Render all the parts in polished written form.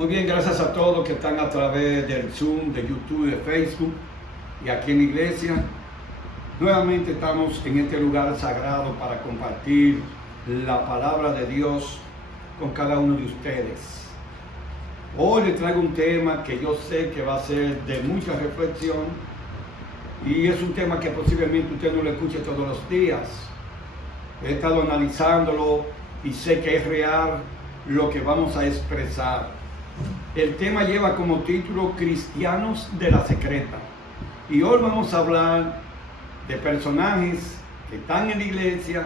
Muy bien, gracias a todos que están a través del Zoom, de YouTube, de Facebook y aquí en la iglesia. Nuevamente estamos en este lugar sagrado para compartir la palabra de Dios con cada uno de ustedes. Hoy les traigo un tema que yo sé que va a ser de mucha reflexión y es un tema que posiblemente usted no lo escuche todos los días. He estado analizándolo y sé que es real lo que vamos a expresar. El tema lleva como título Cristianos de la Secreta. Y hoy vamos a hablar de personajes que están en la iglesia,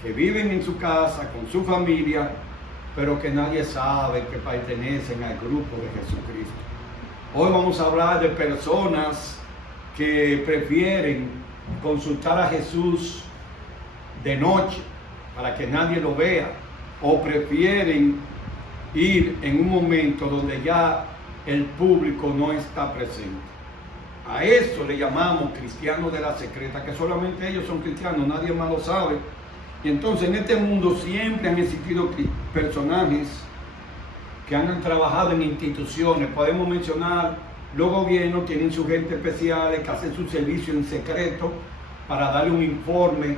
que viven en su casa, con su familia, pero que nadie sabe que pertenecen al grupo de Jesucristo. Hoy vamos a hablar de personas que prefieren consultar a Jesús de noche para que nadie lo vea, o prefieren ir en un momento donde ya el público no está presente. A eso le llamamos cristianos de la secreta, que solamente ellos son cristianos, nadie más lo sabe. Y entonces en este mundo siempre han existido personajes que han trabajado en instituciones. Podemos mencionar, los gobiernos tienen su gente especial que hacen su servicio en secreto para darle un informe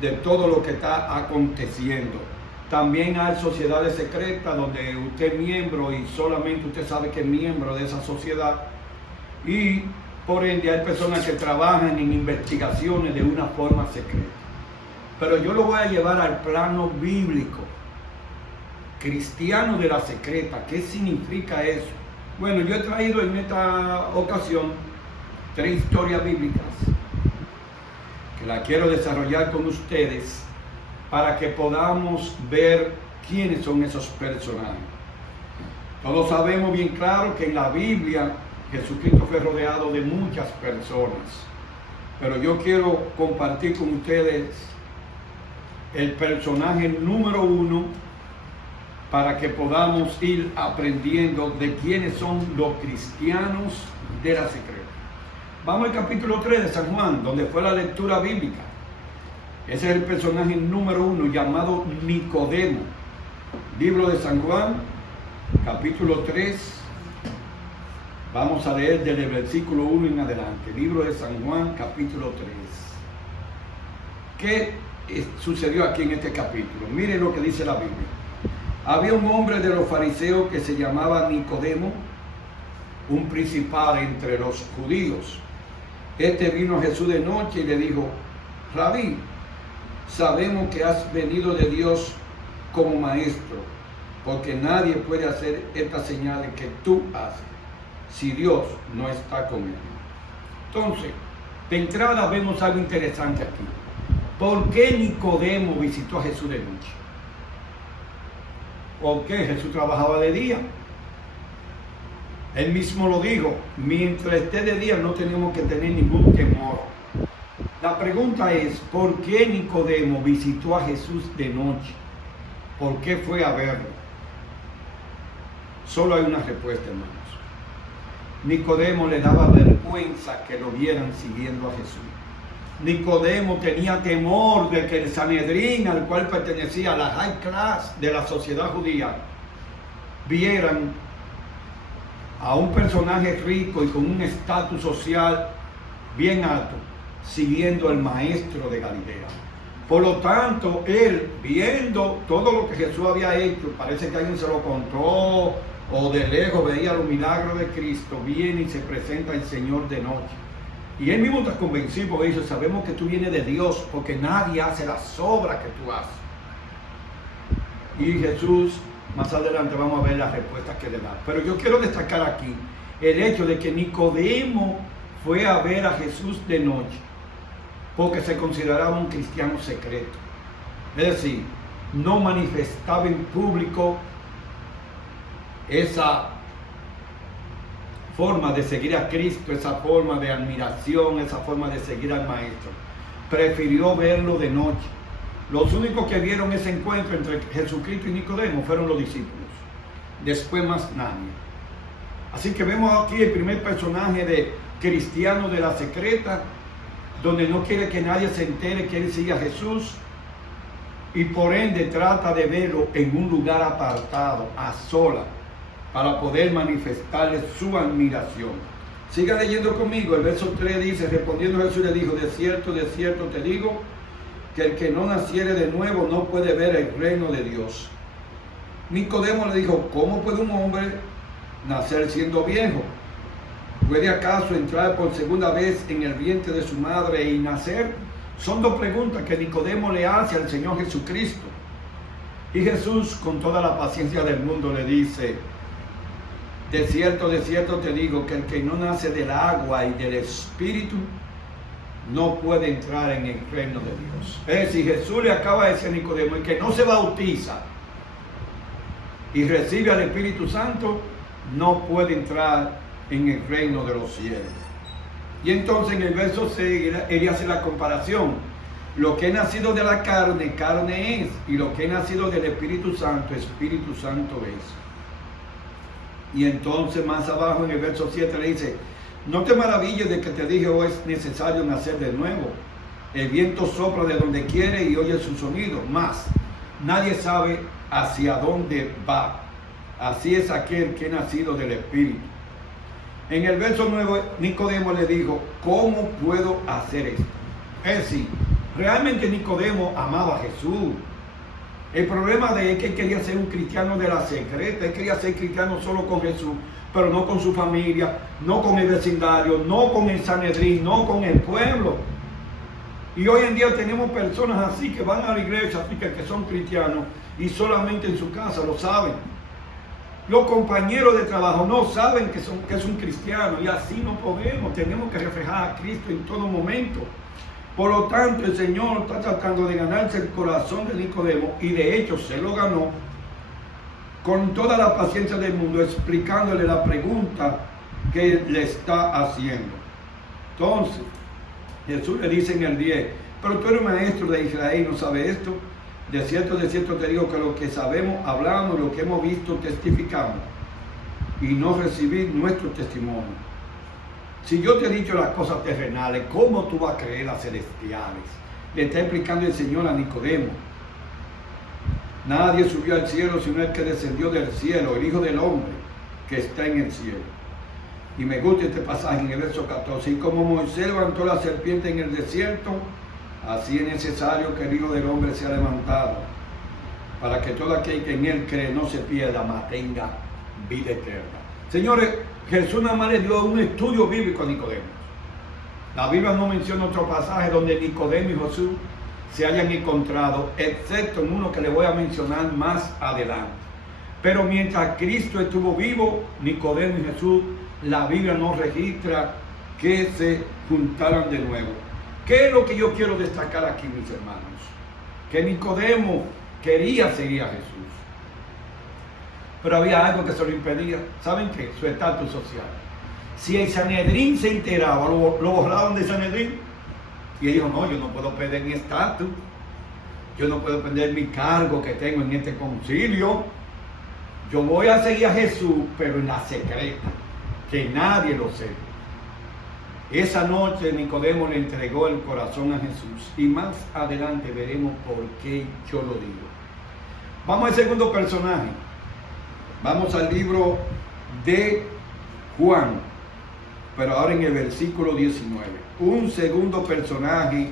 de todo lo que está aconteciendo. También hay sociedades secretas donde usted es miembro y solamente usted sabe que es miembro de esa sociedad. Y por ende hay personas que trabajan en investigaciones de una forma secreta. Pero yo lo voy a llevar al plano bíblico. Cristiano de la secreta, ¿qué significa eso? Bueno, yo he traído en esta ocasión 3 historias bíblicas que la quiero desarrollar con ustedes para que podamos ver quiénes son esos personajes. Todos sabemos bien claro que en la Biblia Jesucristo fue rodeado de muchas personas, pero yo quiero compartir con ustedes el personaje número 1 para que podamos ir aprendiendo de quiénes son los cristianos de la secreta. Vamos al capítulo 3 de San Juan, donde fue la lectura bíblica. Ese es el personaje número 1, llamado Nicodemo. Libro de San Juan, capítulo 3. Vamos a leer desde el versículo 1 en adelante. Libro de San Juan, capítulo 3. ¿Qué sucedió aquí en este capítulo? Miren lo que dice la Biblia. Había un hombre de los fariseos que se llamaba Nicodemo, un principal entre los judíos. Este vino a Jesús de noche y le dijo: Rabí, sabemos que has venido de Dios como maestro, porque nadie puede hacer estas señales que tú haces si Dios no está con él. Entonces, de entrada vemos algo interesante aquí. ¿Por qué Nicodemo visitó a Jesús de noche? Porque Jesús trabajaba de día. Él mismo lo dijo: mientras esté de día no tenemos que tener ningún temor. La pregunta es, ¿por qué Nicodemo visitó a Jesús de noche? ¿Por qué fue a verlo? Solo hay una respuesta, hermanos. Nicodemo le daba vergüenza que lo vieran siguiendo a Jesús. Nicodemo tenía temor de que el Sanedrín, al cual pertenecía a la high class de la sociedad judía, vieran a un personaje rico y con un estatus social bien alto siguiendo al maestro de Galilea. Por lo tanto, él, viendo todo lo que Jesús había hecho, parece que alguien se lo contó o de lejos veía los milagros de Cristo, viene y se presenta el Señor de noche. Y él mismo está convencido porque dice: sabemos que tú vienes de Dios, porque nadie hace las obras que tú haces. Y Jesús, más adelante vamos a ver las respuestas que le da. Pero yo quiero destacar aquí el hecho de que Nicodemo fue a ver a Jesús de noche, porque se consideraba un cristiano secreto. Es decir, no manifestaba en público esa forma de seguir a Cristo, esa forma de admiración, esa forma de seguir al Maestro. Prefirió verlo de noche. Los únicos que vieron ese encuentro entre Jesucristo y Nicodemo fueron los discípulos. Después más nadie. Así que vemos aquí el primer personaje de cristiano de la secreta, donde no quiere que nadie se entere que él sigue a Jesús. y por ende trata de verlo en un lugar apartado, a solas, para poder manifestarle su admiración. Siga leyendo conmigo, el verso 3 dice, respondiendo Jesús le dijo, de cierto te digo, que el que no naciere de nuevo no puede ver el reino de Dios. Nicodemo le dijo, ¿cómo puede un hombre nacer siendo viejo? ¿Puede acaso entrar por segunda vez en el vientre de su madre y nacer? Son dos preguntas que Nicodemo le hace al Señor Jesucristo. Y Jesús, con toda la paciencia del mundo, le dice, de cierto te digo, que el que no nace del agua y del Espíritu no puede entrar en el reino de Dios. Es decir, Jesús le acaba de decir a Nicodemo, el que no se bautiza y recibe al Espíritu Santo, no puede entrar en el reino de los cielos. Y entonces en el verso 6, él hace la comparación. Lo que he nacido de la carne, carne es, y lo que he nacido del Espíritu Santo, Espíritu Santo es. Y entonces más abajo en el verso 7 le dice, no te maravilles de que te dije, oh, es necesario nacer de nuevo. El viento sopla de donde quiere y oye su sonido, mas nadie sabe hacia dónde va. Así es aquel que ha nacido del Espíritu. En el verso 9, Nicodemo le dijo, ¿cómo puedo hacer esto? Es decir, realmente Nicodemo amaba a Jesús. El problema de él es que él quería ser un cristiano de la secreta. Él quería ser cristiano solo con Jesús, pero no con su familia, no con el vecindario, no con el Sanedrín, no con el pueblo. Y hoy en día tenemos personas así que van a la iglesia, así que son cristianos y solamente en su casa lo saben. Los compañeros de trabajo no saben que es un cristiano y así no podemos. Tenemos que reflejar a Cristo en todo momento. Por lo tanto, el Señor está tratando de ganarse el corazón de Nicodemo y de hecho se lo ganó con toda la paciencia del mundo, explicándole la pregunta que le está haciendo. Entonces, Jesús le dice en el 10, pero tú eres maestro de Israel y no sabes esto. De cierto te digo que lo que sabemos, hablamos, lo que hemos visto, testificamos, y no recibir nuestro testimonio. Si yo te he dicho las cosas terrenales, ¿cómo tú vas a creer las celestiales? Le está explicando el Señor a Nicodemo. Nadie subió al cielo sino el que descendió del cielo, el Hijo del Hombre que está en el cielo. Y me gusta este pasaje en el verso 14. Y como Moisés levantó la serpiente en el desierto, así es necesario que el Hijo del Hombre sea levantado, para que todo aquel que en él cree no se pierda, mas tenga vida eterna. Señores, Jesús nada más le dio un estudio bíblico a Nicodemo. La Biblia no menciona otro pasaje donde Nicodemo y Jesús se hayan encontrado, excepto en uno que le voy a mencionar más adelante. Pero mientras Cristo estuvo vivo, Nicodemo y Jesús, la Biblia no registra que se juntaran de nuevo. ¿Qué es lo que yo quiero destacar aquí, mis hermanos? Que Nicodemo quería seguir a Jesús, pero había algo que se lo impedía. ¿Saben qué? Su estatus social. Si el Sanedrín se enteraba, lo borraban del Sanedrín. Y él dijo, no, yo no puedo perder mi estatus, yo no puedo perder mi cargo que tengo en este concilio. Yo voy a seguir a Jesús, pero en la secreta, que nadie lo sepa. Esa noche Nicodemo le entregó el corazón a Jesús y más adelante veremos por qué yo lo digo. Vamos al segundo personaje. Vamos al libro de Juan, pero ahora en el versículo 19. Un segundo personaje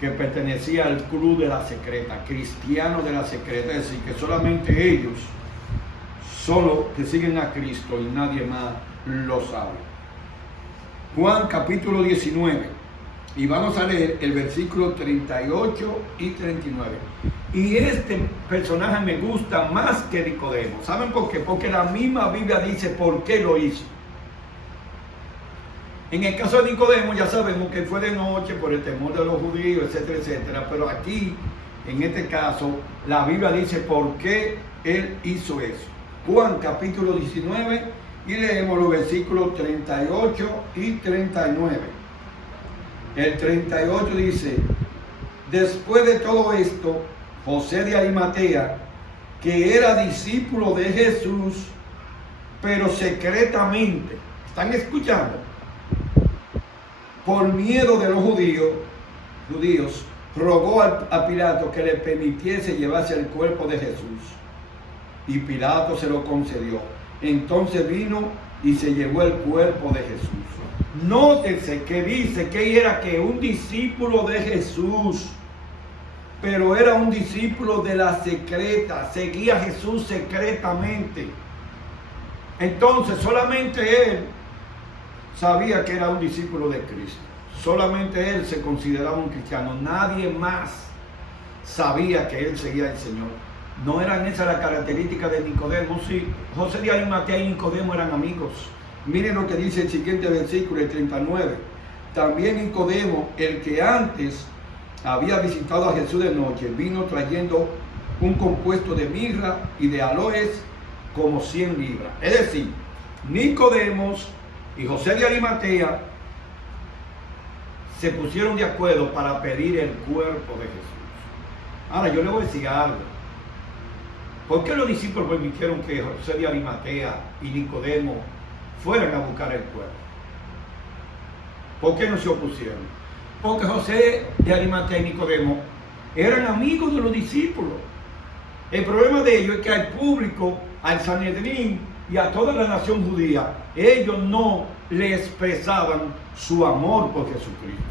que pertenecía al club de la secreta, cristiano de la secreta, es decir, que solamente ellos son los que siguen a Cristo y nadie más lo sabe. Juan capítulo 19, y vamos a leer el versículo 38 y 39. Y este personaje me gusta más que Nicodemo. ¿Saben por qué? Porque la misma Biblia dice por qué lo hizo. En el caso de Nicodemo ya sabemos que fue de noche por el temor de los judíos, etcétera, etcétera. Pero aquí, en este caso, la Biblia dice por qué él hizo eso. Juan capítulo 19 y leemos los versículos 38 y 39. El 38 dice, después de todo esto, José de Arimatea, que era discípulo de Jesús, pero secretamente, ¿están escuchando? Por miedo de los judíos, rogó a Pilato que le permitiese llevarse el cuerpo de Jesús. Y Pilato se lo concedió. Entonces vino y se llevó el cuerpo de Jesús. Nótese que dice que era que un discípulo de Jesús, pero era un discípulo de la secreta, seguía a Jesús secretamente. Entonces solamente él sabía que era un discípulo de Cristo. Solamente él se consideraba un cristiano. Nadie más sabía que él seguía al Señor. No eran esas las características de Nicodemo. Sí, José de Arimatea y Nicodemo eran amigos. Miren lo que dice el siguiente versículo, el 39. También Nicodemo, el que antes había visitado a Jesús de noche, vino trayendo un compuesto de mirra y de aloes como 100 libras. Es decir, Nicodemos y José de Arimatea se pusieron de acuerdo para pedir el cuerpo de Jesús. Ahora yo le voy a decir algo. ¿Por qué los discípulos permitieron que José de Arimatea y Nicodemo fueran a buscar el cuerpo? ¿Por qué no se opusieron? Porque José de Arimatea y Nicodemo eran amigos de los discípulos. El problema de ellos es que al público, al Sanedrín y a toda la nación judía, ellos no le expresaban su amor por Jesucristo.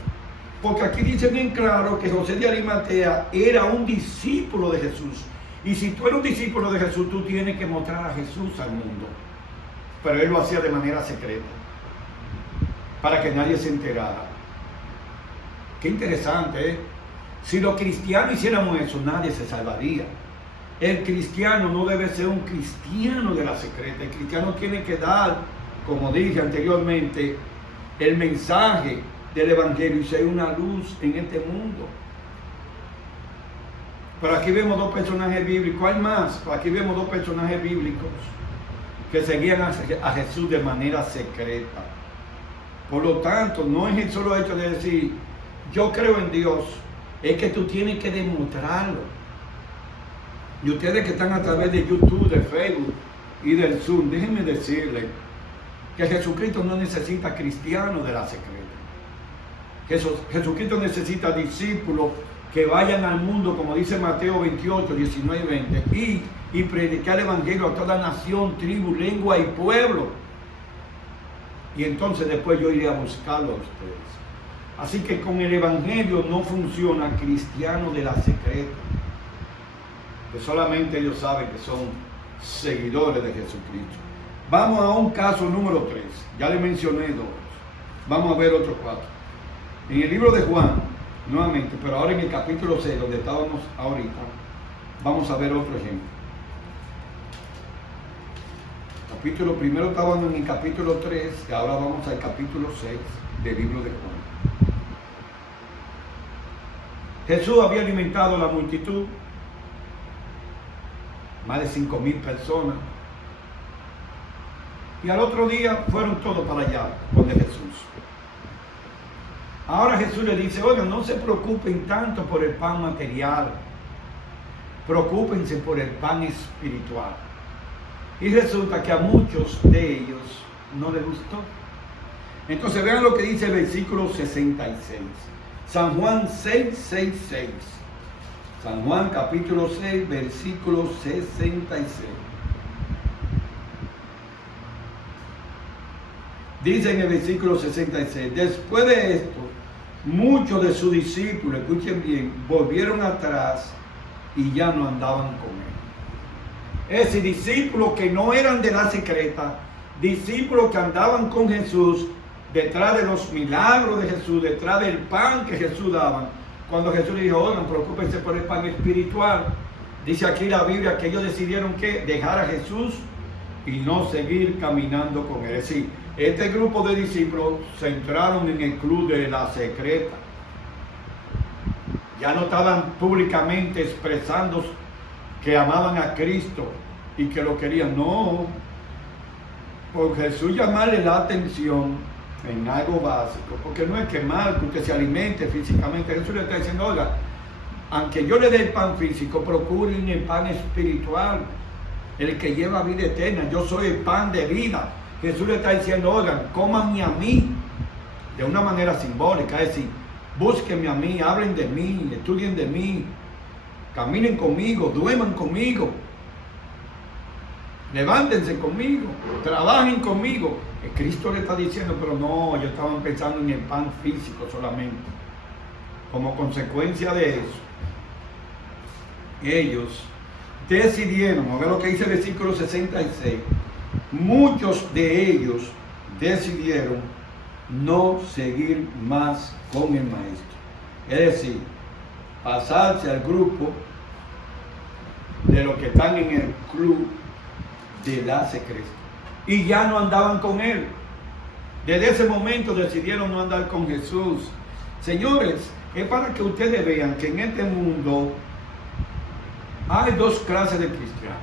Porque aquí dice bien claro que José de Arimatea era un discípulo de Jesús. Y si tú eres un discípulo de Jesús, tú tienes que mostrar a Jesús al mundo. Pero él lo hacía de manera secreta, para que nadie se enterara. Qué interesante, ¿eh? Si los cristianos hiciéramos eso, nadie se salvaría. El cristiano no debe ser un cristiano de la secreta. El cristiano tiene que dar, como dije anteriormente, el mensaje del Evangelio y ser una luz en este mundo. Pero aquí vemos dos personajes bíblicos. Hay más. Aquí vemos dos personajes bíblicos que seguían a Jesús de manera secreta. Por lo tanto, no es el solo hecho de decir, yo creo en Dios, es que tú tienes que demostrarlo. Y ustedes que están a través de YouTube, de Facebook y del Zoom, déjenme decirles que Jesucristo no necesita cristianos de la secreta. Jesucristo necesita discípulos que vayan al mundo, como dice Mateo 28, 19 y 20, y predicar el Evangelio a toda nación, tribu, lengua y pueblo. Y entonces después yo iré a buscarlo a ustedes. Así que con el Evangelio no funciona cristiano de la secreta, que solamente ellos saben que son seguidores de Jesucristo. Vamos a un caso número 3. Ya le mencioné 2. Vamos a ver otros 4. En el libro de Juan, nuevamente, pero ahora en el capítulo 6, donde estábamos ahorita, vamos a ver otro ejemplo. Primero estábamos en el capítulo 3 y ahora vamos al capítulo 6 del libro de Juan. Jesús había alimentado a la multitud, más de 5,000 personas, y al otro día fueron todos para allá, donde Jesús. Ahora Jesús le dice, oigan, no se preocupen tanto por el pan material, preocúpense por el pan espiritual. Y resulta que a muchos de ellos no les gustó. Entonces vean lo que dice el versículo 66. San Juan 6, 6, 6. San Juan capítulo 6, versículo 66. Dice en el versículo 66, después de esto, muchos de sus discípulos, escuchen bien, volvieron atrás y ya no andaban con él. Es decir, discípulos que no eran de la secreta, discípulos que andaban con Jesús, detrás de los milagros de Jesús, detrás del pan que Jesús daba. Cuando Jesús le dijo, oigan, preocúpense por el pan espiritual. Dice aquí la Biblia que ellos decidieron que dejar a Jesús y no seguir caminando con él. Es decir, este grupo de discípulos se entraron en el club de la secreta. Ya no estaban públicamente expresando que amaban a Cristo y que lo querían. No, por Jesús llamarle la atención en algo básico, porque no es que mal que usted se alimente físicamente. Jesús le está diciendo, oiga, aunque yo le dé el pan físico, procuren el pan espiritual, el que lleva vida eterna. Yo soy el pan de vida. Jesús le está diciendo, oigan, cómanme a mí, de una manera simbólica, es decir, búsquenme a mí, hablen de mí, estudien de mí, caminen conmigo, duerman conmigo, levántense conmigo, trabajen conmigo. Cristo le está diciendo, pero no, ellos estaban pensando en el pan físico solamente. Como consecuencia de eso, ellos decidieron, a ver lo que dice el versículo 66, muchos de ellos decidieron no seguir más con el maestro. Es decir, pasarse al grupo de los que están en el club de la secreta. Y ya no andaban con él. Desde ese momento decidieron no andar con Jesús. Señores, es para que ustedes vean que en este mundo hay dos clases de cristianos.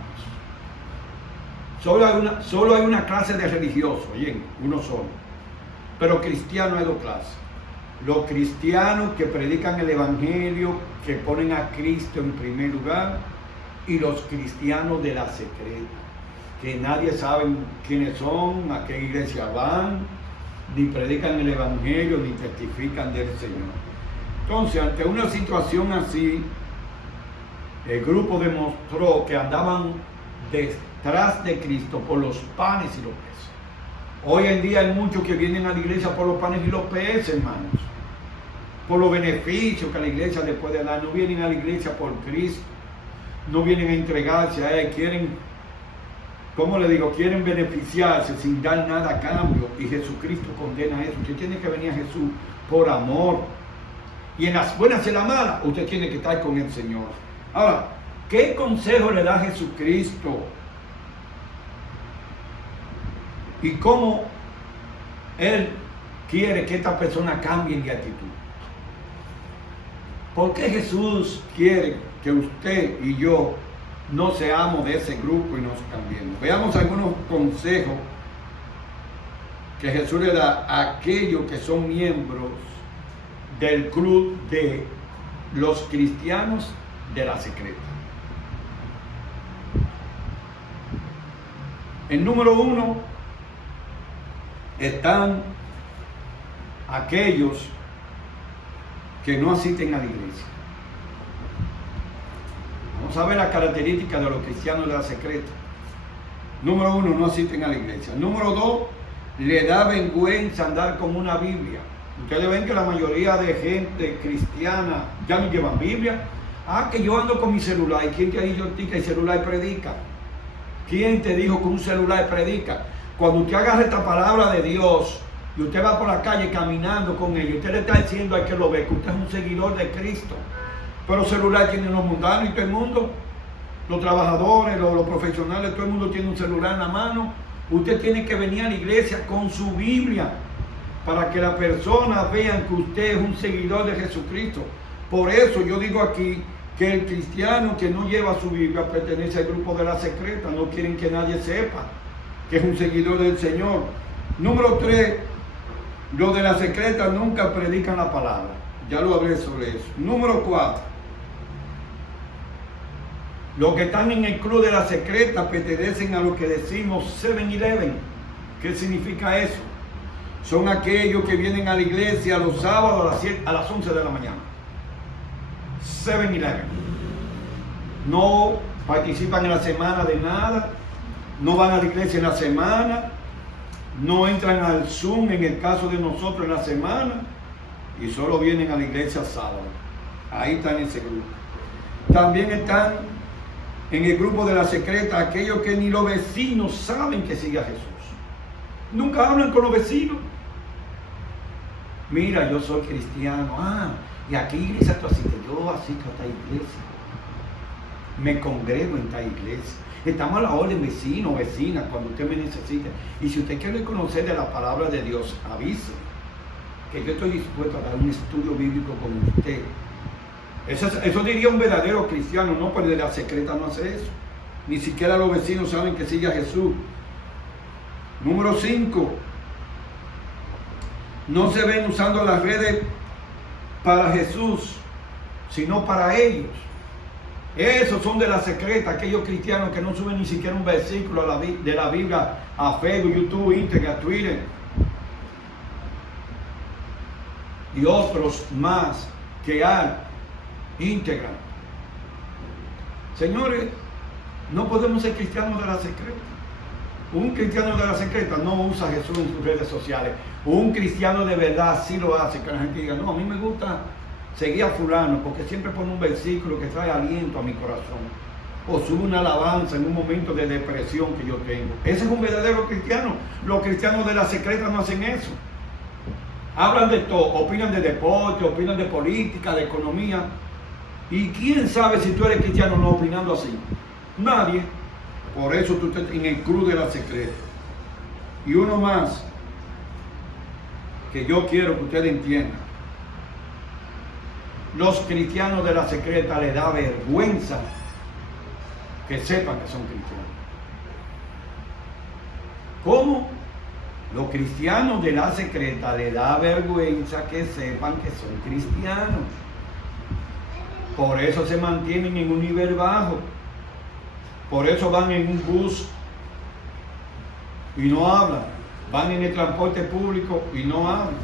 Solo hay una clase de religiosos, oye, uno solo. Pero cristianos hay dos clases. Los cristianos que predican el evangelio, que ponen a Cristo en primer lugar, y los cristianos de la secreta, que nadie sabe quiénes son, a qué iglesia van, ni predican el evangelio, ni testifican del Señor. Entonces, ante una situación así, el grupo demostró que andaban detrás de Cristo por los panes y los peces. Hoy en día hay muchos que vienen a la iglesia por los panes y los peces, hermanos, por los beneficios que la iglesia les puede dar. No vienen a la iglesia por Cristo, no vienen a entregarse a Él, quieren, ¿cómo le digo? Quieren beneficiarse sin dar nada a cambio, y Jesucristo condena eso. Usted tiene que venir a Jesús por amor, y en las buenas y en las malas usted tiene que estar con el Señor. Ahora, ¿qué consejo le da Jesucristo? Y cómo Él quiere que estas personas cambien de actitud. ¿Por qué Jesús quiere que usted y yo no seamos de ese grupo y nos cambiemos? Veamos algunos consejos que Jesús le da a aquellos que son miembros del club de los cristianos de la secreta. El número 1 están aquellos que no asisten a la iglesia. Vamos a ver las características de los cristianos de la secreta. Número 1, no asisten a la iglesia. Número 2, le da vergüenza andar con una Biblia. Ustedes ven que la mayoría de gente cristiana ya no llevan Biblia. Que yo ando con mi celular. ¿Y quién te ha dicho que el celular predica? ¿Quién te dijo que un celular predica? Cuando usted agarra esta palabra de Dios y usted va por la calle caminando con ella, usted le está diciendo al que lo ve que usted es un seguidor de Cristo. Pero celular tienen los mundanos y todo el mundo, los trabajadores, los profesionales, todo el mundo tiene un celular en la mano. Usted tiene que venir a la iglesia con su Biblia para que las personas vean que usted es un seguidor de Jesucristo. Por eso yo digo aquí que el cristiano que no lleva su Biblia pertenece al grupo de la secreta. No quieren que nadie sepa que es un seguidor del Señor. Número 3, los de la secreta nunca predican la palabra. Ya lo hablé sobre eso. Número 4, los que están en el club de la secreta pertenecen a lo que decimos 7-Eleven. ¿Qué significa eso? Son aquellos que vienen a la iglesia los sábados a las 11 de la mañana. 7-Eleven. No participan en la semana de nada, no van a la iglesia en la semana, no entran al Zoom en el caso de nosotros en la semana, y solo vienen a la iglesia sábado. Ahí están en ese grupo. También están en el grupo de la secreta aquellos que ni los vecinos saben que sigue a Jesús. Nunca hablan con los vecinos. Mira, yo soy cristiano. ¿Y a qué iglesia tú asistes? Yo asisto a esta iglesia. Me congrego en esta iglesia. Estamos a la orden, vecino o vecina, cuando usted me necesite. Y si usted quiere conocer de la palabra de Dios, avise, que yo estoy dispuesto a dar un estudio bíblico con usted. Eso diría un verdadero cristiano, no, pero de la secreta no hace eso. Ni siquiera los vecinos saben que sigue a Jesús. Número 5, no se ven usando las redes para Jesús, sino para ellos. Esos son de la secreta, aquellos cristianos que no suben ni siquiera un versículo de la Biblia a Facebook, YouTube, Instagram, Twitter. y otros más que hay íntegra. Señores, no podemos ser cristianos de la secreta. Un cristiano de la secreta no usa a Jesús en sus redes sociales. Un cristiano de verdad sí lo hace, que la gente diga, no, a mí me gusta seguir a fulano porque siempre pone un versículo que trae aliento a mi corazón. O sube una alabanza en un momento de depresión que yo tengo. Ese es un verdadero cristiano. Los cristianos de la secreta no hacen eso. Hablan de todo, opinan de deporte, opinan de política, de economía. ¿Y quién sabe si tú eres cristiano no opinando así? Nadie. Por eso tú estás en el club de la secreta. Y uno más que yo quiero que ustedes entiendan. Los cristianos de la secreta les da vergüenza que sepan que son cristianos. ¿Cómo? Los cristianos de la secreta les da vergüenza que sepan que son cristianos. Por eso se mantienen en un nivel bajo. Por eso van en un bus y no hablan. Van en el transporte público y no hablan.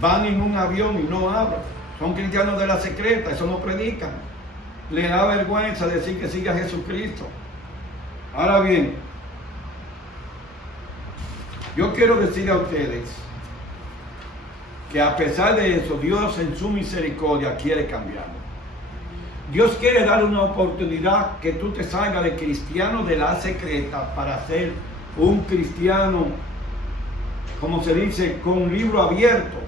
Van en un avión y no hablan. Son cristianos de la secreta, eso no predican. Les da vergüenza decir que sigue a Jesucristo. Ahora bien, yo quiero decir a ustedes que a pesar de eso, Dios en su misericordia quiere cambiarlo. Dios quiere dar una oportunidad que tú te salgas de cristiano de la secreta para ser un cristiano, como se dice, con un libro abierto.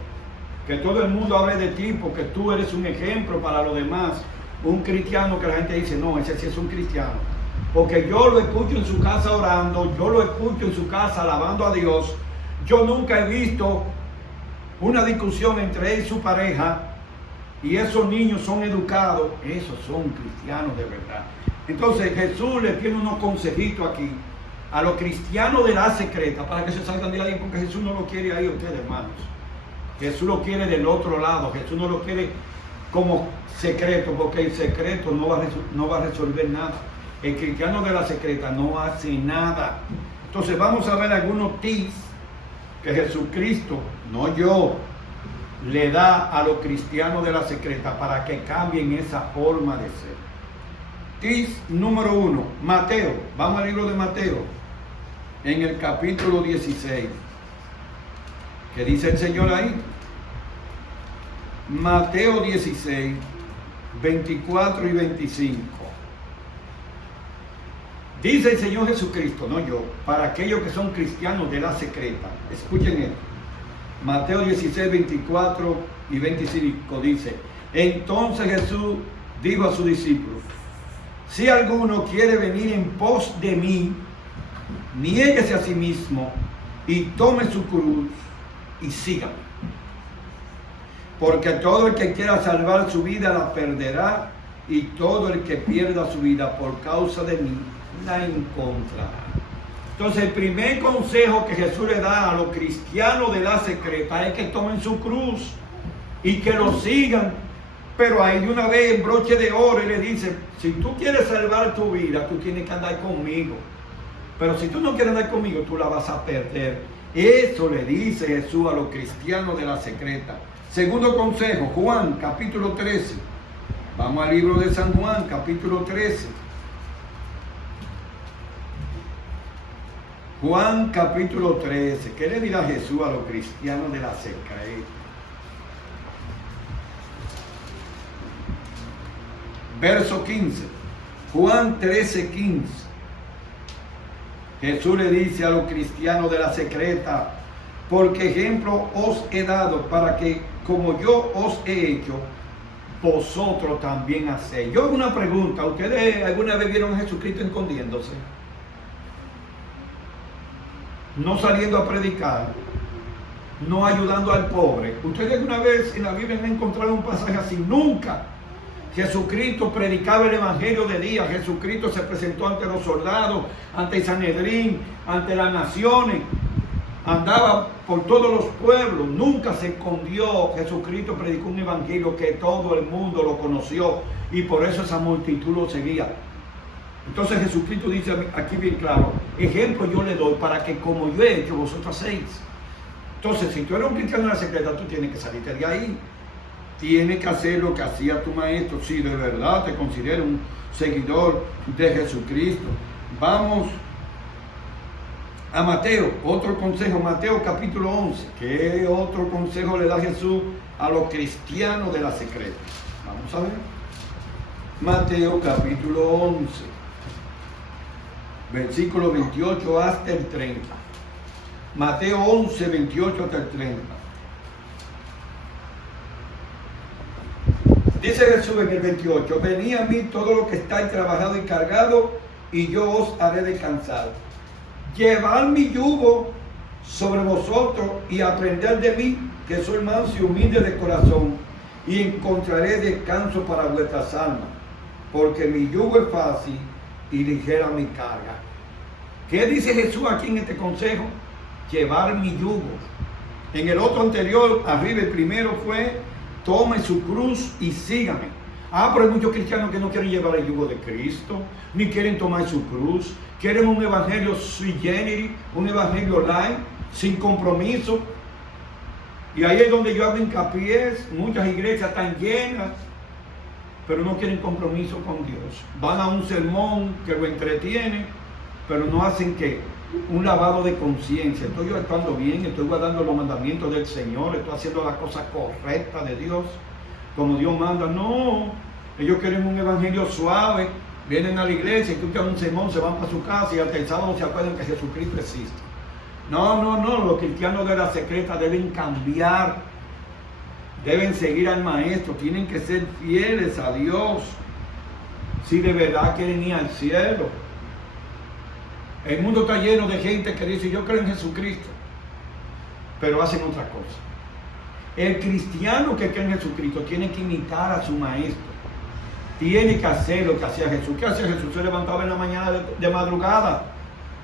Que todo el mundo hable de ti porque tú eres un ejemplo para los demás. Un cristiano que la gente dice, no, ese sí es un cristiano. Porque yo lo escucho en su casa orando, yo lo escucho en su casa alabando a Dios. Yo nunca he visto una discusión entre él y su pareja. Y esos niños son educados, esos son cristianos de verdad. Entonces Jesús le tiene unos consejitos aquí a los cristianos de la secreta para que se salgan de ahí, porque Jesús no lo quiere ahí ustedes, hermanos. Jesús lo quiere del otro lado. Jesús no lo quiere como secreto, porque el secreto no va a resolver nada. El cristiano de la secreta no hace nada. Entonces vamos a ver algunos tips que Jesucristo, no yo, le da a los cristianos de la secreta para que cambien esa forma de ser. Tips número 1, Mateo. Vamos al libro de Mateo, en el capítulo 16. ¿Qué dice el Señor ahí? Mateo 16, 24 y 25. Dice el Señor Jesucristo, no yo, para aquellos que son cristianos de la secreta. Escuchen esto. Mateo 16, 24 y 25 dice, entonces Jesús dijo a sus discípulos, si alguno quiere venir en pos de mí, niéguese a sí mismo y tome su cruz y sígame. Porque todo el que quiera salvar su vida la perderá, y todo el que pierda su vida por causa de mí la encontrará. Entonces el primer consejo que Jesús le da a los cristianos de la secreta es que tomen su cruz y que lo sigan. Pero ahí de una vez en broche de oro y le dice, si tú quieres salvar tu vida, tú tienes que andar conmigo. Pero si tú no quieres andar conmigo, tú la vas a perder. Eso le dice Jesús a los cristianos de la secreta. Segundo consejo, Juan capítulo 13. Vamos al libro de San Juan capítulo 13. Juan capítulo 13. ¿Qué le dirá Jesús a los cristianos de la secreta? Verso 15. Juan 13, 15. Jesús le dice a los cristianos de la secreta, porque ejemplo os he dado para que como yo os he hecho, vosotros también hacéis. Yo hago una pregunta, ¿ustedes alguna vez vieron a Jesucristo escondiéndose? No saliendo a predicar, no ayudando al pobre. ¿Ustedes alguna vez en la Biblia han encontrado un pasaje así? Nunca. Jesucristo predicaba el evangelio de día. Jesucristo se presentó ante los soldados, ante el Sanedrín, ante las naciones. Andaba por todos los pueblos. Nunca se escondió. Jesucristo predicó un evangelio que todo el mundo lo conoció. Y por eso esa multitud lo seguía. Entonces Jesucristo dice aquí bien claro, ejemplo yo le doy para que como yo he hecho, vosotros hacéis. Entonces, si tú eres un cristiano de la secreta, tú tienes que salirte de ahí. Tienes que hacer lo que hacía tu maestro. Si de verdad te consideras un seguidor de Jesucristo. Vamos a Mateo, otro consejo, Mateo capítulo 11. ¿Qué otro consejo le da Jesús a los cristianos de la secreta? Vamos a ver. Mateo capítulo 11, versículo 28 hasta el 30. Mateo 11, 28 hasta el 30. Dice Jesús en el 28, venid a mí todo lo que estáis trabajado y cargado, y yo os haré descansar. Llevad mi yugo sobre vosotros y aprended de mí, que soy manso y humilde de corazón, y encontraré descanso para vuestras almas, porque mi yugo es fácil y ligera mi carga. ¿Qué dice Jesús aquí en este consejo? Llevar mi yugo. En el otro anterior, arriba el primero fue, tome su cruz y sígame. Pero hay muchos cristianos que no quieren llevar el yugo de Cristo, ni quieren tomar su cruz, quieren un evangelio sui generis, un evangelio light, sin compromiso. Y ahí es donde yo hago hincapié. Muchas iglesias están llenas, pero no quieren compromiso con Dios. Van a un sermón que lo entretiene, pero no hacen que un lavado de conciencia. Estoy yo actuando bien, estoy guardando los mandamientos del Señor, estoy haciendo las cosas correctas de Dios, como Dios manda. No, ellos quieren un evangelio suave, vienen a la iglesia, escuchan un sermón, se van para su casa y hasta el sábado se acuerdan que Jesucristo existe. No, los cristianos de la secreta deben cambiar, deben seguir al maestro, tienen que ser fieles a Dios, si de verdad quieren ir al cielo. El mundo está lleno de gente que dice, yo creo en Jesucristo, pero hacen otra cosa. El cristiano que cree en Jesucristo tiene que imitar a su maestro, tiene que hacer lo que hacía Jesús. ¿Qué hacía Jesús? Se levantaba en la mañana de madrugada,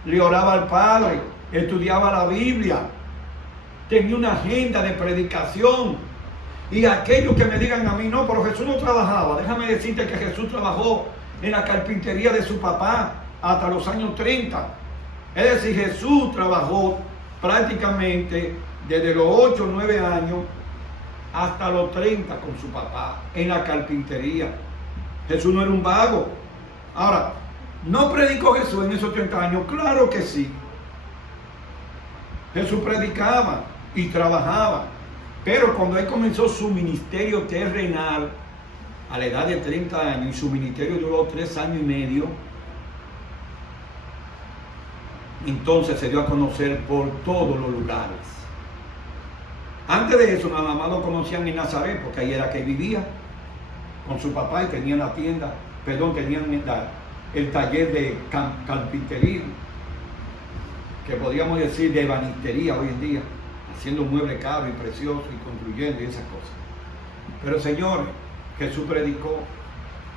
le oraba al Padre, estudiaba la Biblia, tenía una agenda de predicación. Y aquellos que me digan a mí, no, pero Jesús no trabajaba, déjame decirte que Jesús trabajó en la carpintería de su papá hasta los años 30. Es decir, Jesús trabajó prácticamente desde los 8 o 9 años hasta los 30 con su papá en la carpintería. Jesús no era un vago. Ahora, ¿no predicó Jesús en esos 30 años? Claro que sí. Jesús predicaba y trabajaba. Pero cuando él comenzó su ministerio terrenal a la edad de 30 años, y su ministerio duró 3 años y medio, entonces se dio a conocer por todos los lugares. Antes de eso, nada más lo conocían en Nazaret, porque ahí era que vivía con su papá y tenían la tienda, tenían el taller de carpintería, que podríamos decir de ebanistería hoy en día, haciendo un mueble caro y precioso y construyendo y esas cosas. Pero señores, Jesús predicó.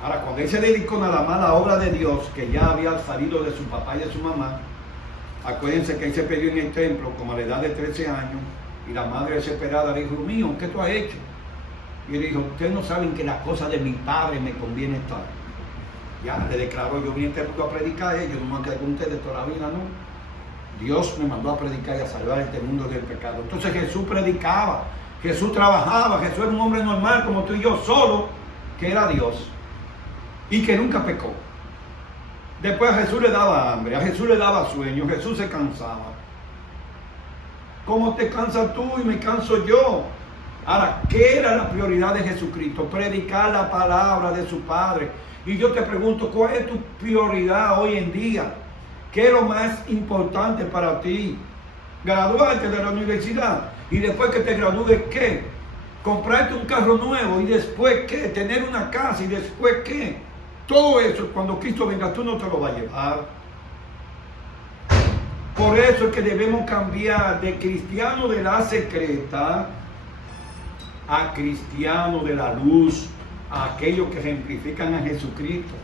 Ahora, cuando él se dedicó nada más a la obra de Dios, que ya había salido de su papá y de su mamá, acuérdense que él se perdió en el templo como a la edad de 13 años, y la madre desesperada le dijo, mío, ¿qué tú has hecho? Y él dijo, ustedes no saben que las cosas de mi padre me conviene estar. Ya le declaró, yo vine al mundo a predicar, yo no mandé con ustedes toda la vida, no. Dios me mandó a predicar y a salvar este mundo del pecado. Entonces Jesús predicaba, Jesús trabajaba, Jesús era un hombre normal como tú y yo, solo que era Dios y que nunca pecó. Después a Jesús le daba hambre, a Jesús le daba sueño, Jesús se cansaba. ¿Cómo te cansas tú y me canso yo? Ahora, ¿qué era la prioridad de Jesucristo? Predicar la palabra de su Padre. Y yo te pregunto, ¿cuál es tu prioridad hoy en día? ¿Qué es lo más importante para ti? Graduarte de la universidad. Y después que te gradúes, ¿qué? Comprarte un carro nuevo. ¿Y después qué? Tener una casa. ¿Y después qué? Todo eso, cuando Cristo venga, tú no te lo vas a llevar. Por eso es que debemos cambiar de cristiano de la secreta a cristiano de la luz, a aquellos que ejemplifican a Jesucristo.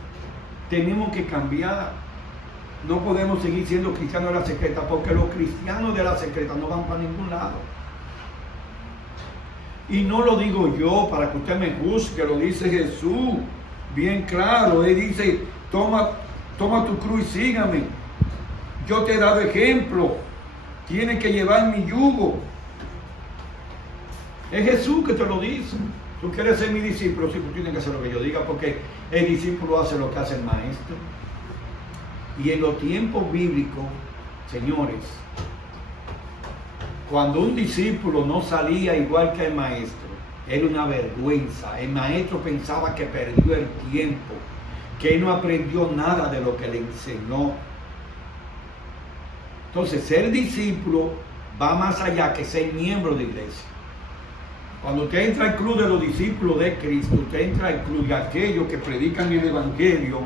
Tenemos que cambiar. No podemos seguir siendo cristianos de la secreta, porque los cristianos de la secreta no van para ningún lado. Y no lo digo yo para que usted me juzgue, lo dice Jesús, bien claro. Él dice, toma tu cruz y sígame. Yo te he dado ejemplo. Tienes que llevar mi yugo. Es Jesús que te lo dice. Tú quieres ser mi discípulo, sí, tú tienes que hacer lo que yo diga, porque el discípulo hace lo que hace el maestro. Y en los tiempos bíblicos, señores, cuando un discípulo no salía igual que el maestro, era una vergüenza. El maestro pensaba que perdió el tiempo, que él no aprendió nada de lo que le enseñó. Entonces, ser discípulo va más allá que ser miembro de iglesia. Cuando usted entra al club de los discípulos de Cristo, usted entra al club de aquellos que predican el Evangelio,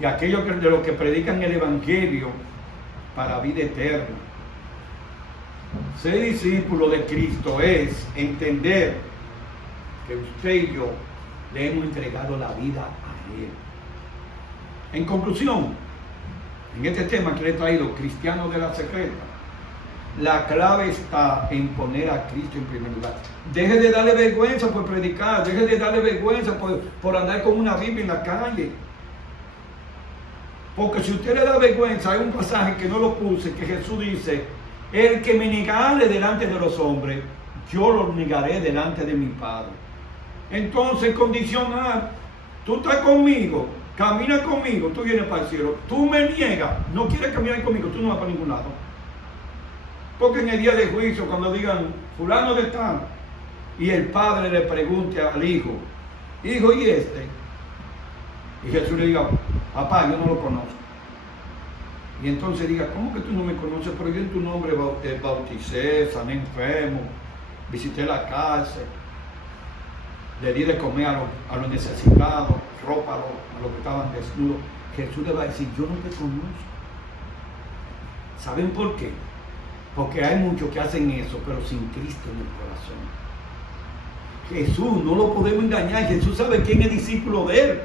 y aquellos de los que predican el Evangelio para vida eterna. Ser discípulo de Cristo es entender que usted y yo le hemos entregado la vida a Él. En conclusión, en este tema que le he traído, cristianos de la secreta, la clave está en poner a Cristo en primer lugar. Deje de darle vergüenza por predicar, deje de darle vergüenza por andar con una Biblia en la calle. Porque si usted le da vergüenza, hay un pasaje que no lo puse, que Jesús dice: el que me negare delante de los hombres, yo lo negaré delante de mi Padre. Entonces, condicional, tú estás conmigo, camina conmigo, tú vienes para el cielo. Tú me niegas, no quieres caminar conmigo, tú no vas para ningún lado. Porque en el día de juicio, cuando digan fulano de tal, y el padre le pregunte al hijo, hijo, ¿y este? Y Jesús le diga, papá, yo no lo conozco. Y entonces diga, ¿cómo que tú no me conoces? Pero yo en tu nombre bauticé, sané enfermo, visité la cárcel, le di de comer a los necesitados, ropa a los que estaban desnudos. Jesús le va a decir, yo no te conozco. ¿Saben por qué? Porque hay muchos que hacen eso, pero sin Cristo en el corazón. Jesús no lo podemos engañar. Jesús sabe quién es discípulo de Él.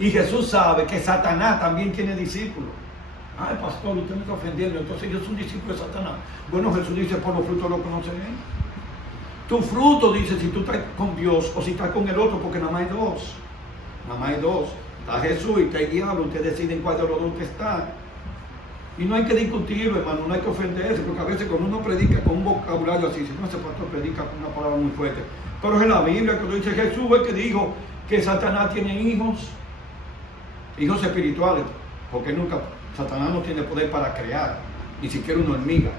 Y Jesús sabe que Satanás también tiene discípulos. Ay, pastor, usted me está ofendiendo, entonces yo soy un discípulo de Satanás. Bueno, Jesús dice, por los frutos lo conocen Él. Tu fruto dice si tú estás con Dios o si estás con el otro, porque nada más hay dos. Nada más hay dos. Está Jesús y está el diablo. Ustedes deciden cuál de los dos está. Y no hay que discutirlo, hermano, no hay que ofenderse, porque a veces cuando uno predica con un vocabulario así, si no, ese pastor predica con una palabra muy fuerte. Pero es en la Biblia que dice Jesús, el que dijo que Satanás tiene hijos espirituales, porque Satanás no tiene poder para crear, ni siquiera una hormiga,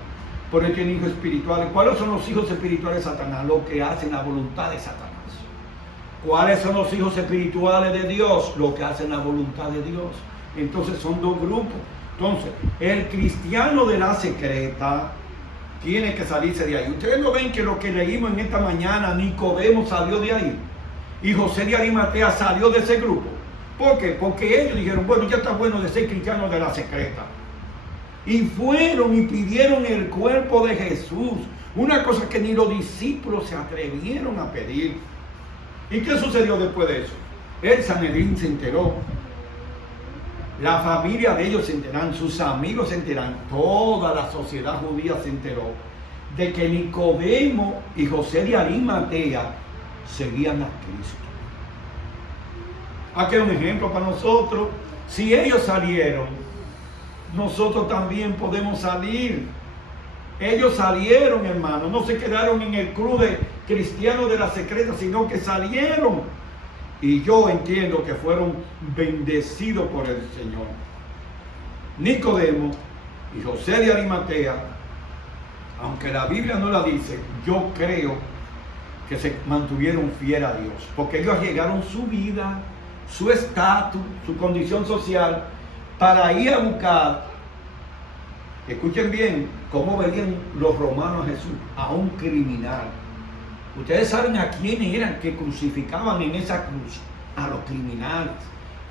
pero él tiene hijos espirituales. ¿Cuáles son los hijos espirituales de Satanás? Los que hacen la voluntad de Satanás. ¿Cuáles son los hijos espirituales de Dios? Los que hacen la voluntad de Dios. Entonces son dos grupos. Entonces, el cristiano de la secreta tiene que salirse de ahí. Ustedes no ven que lo que leímos en esta mañana, Nicodemo salió de ahí y José de Arimatea salió de ese grupo. ¿Por qué? Porque ellos dijeron, bueno, ya está bueno de ser cristiano de la secreta. Y fueron y pidieron el cuerpo de Jesús. Una cosa que ni los discípulos se atrevieron a pedir. ¿Y qué sucedió después de eso? El Sanedrín se enteró. La familia de ellos se enteran, sus amigos se enteran, toda la sociedad judía se enteró de que Nicodemo y José de Arimatea seguían a Cristo. Aquí hay un ejemplo para nosotros. Si ellos salieron, nosotros también podemos salir. Ellos salieron, hermano, no se quedaron en el club de cristianos de la secreta, sino que salieron. Y yo entiendo que fueron bendecidos por el Señor. Nicodemo y José de Arimatea, aunque la Biblia no la dice, yo creo que se mantuvieron fieles a Dios, porque ellos arriesgaron su vida, su estatus, su condición social, para ir a buscar, escuchen bien, cómo veían los romanos a Jesús, a un criminal. Ustedes saben a quiénes eran que crucificaban en esa cruz, a los criminales.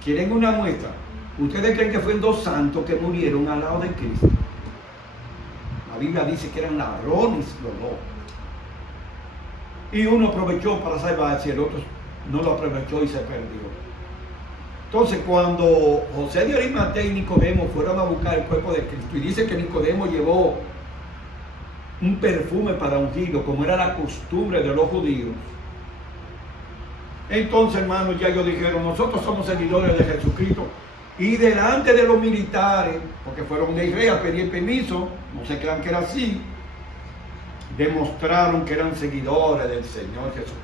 ¿Quieren una muestra? ¿Ustedes creen que fueron dos santos que murieron al lado de Cristo? La Biblia dice que eran ladrones los dos. Y uno aprovechó para salvarse y el otro no lo aprovechó y se perdió. Entonces, cuando José de Arimatea y Nicodemo fueron a buscar el cuerpo de Cristo, y dice que Nicodemo llevó un perfume para ungirlo, como era la costumbre de los judíos. Entonces, hermanos, ya ellos dijeron, nosotros somos seguidores de Jesucristo, y delante de los militares, porque fueron de Israel a pedir permiso, no se crean que era así, demostraron que eran seguidores del Señor Jesucristo.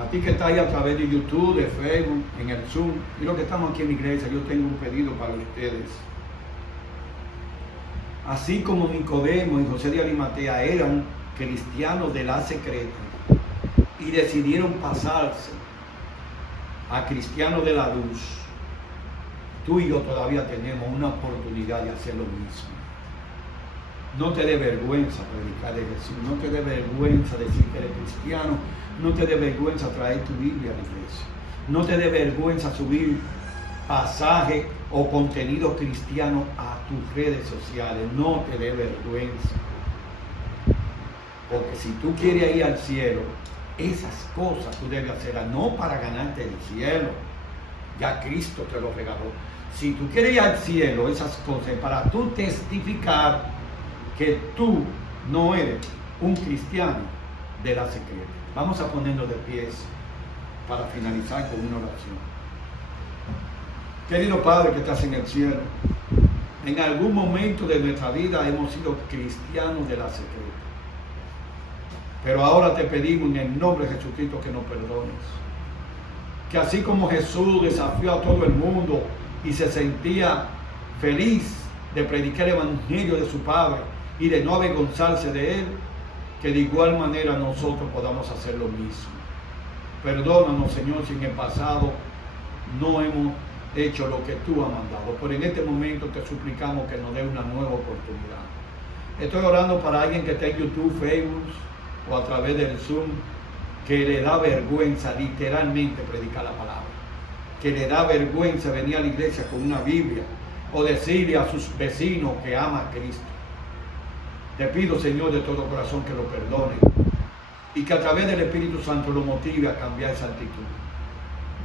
A ti que estás ahí a través de YouTube, de Facebook, en el Zoom, y los que estamos aquí en la iglesia, yo tengo un pedido para ustedes. Así como Nicodemo y José de Arimatea eran cristianos de la secreta y decidieron pasarse a cristianos de la luz, tú y yo todavía tenemos una oportunidad de hacer lo mismo. No te dé vergüenza predicar de Jesús, no te dé vergüenza decir que eres cristiano, no te dé vergüenza traer tu Biblia a la iglesia, no te dé vergüenza subir pasajes o contenido cristiano a tus redes sociales, no te dé vergüenza. Porque si tú quieres ir al cielo, esas cosas tú debes hacerlas, no para ganarte el cielo, ya Cristo te lo regaló. Si tú quieres ir al cielo, esas cosas, para tú testificar que tú no eres un cristiano de la secreta. Vamos a ponernos de pies para finalizar con una oración. Querido Padre que estás en el cielo, en algún momento de nuestra vida hemos sido cristianos de la secreta. Pero ahora te pedimos en el nombre de Jesucristo que nos perdones. Que así como Jesús desafió a todo el mundo y se sentía feliz de predicar el evangelio de su Padre y de no avergonzarse de él, que de igual manera nosotros podamos hacer lo mismo. Perdónanos, Señor, si en el pasado no hemos hecho lo que tú has mandado, pero en este momento te suplicamos que nos dé una nueva oportunidad. Estoy orando para alguien que esté en YouTube, Facebook o a través del Zoom, que le da vergüenza literalmente predicar la palabra, que le da vergüenza venir a la iglesia con una Biblia o decirle a sus vecinos que ama a Cristo. Te pido, Señor, de todo corazón que lo perdone y que a través del Espíritu Santo lo motive a cambiar esa actitud.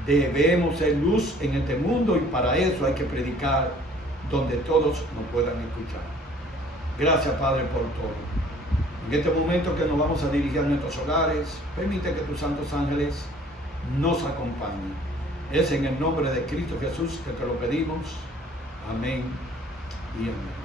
Debemos ser luz en este mundo y para eso hay que predicar donde todos nos puedan escuchar. Gracias, Padre, por todo. En este momento que nos vamos a dirigir a nuestros hogares, permite que tus santos ángeles nos acompañen. Es en el nombre de Cristo Jesús que te lo pedimos. Amén y amén.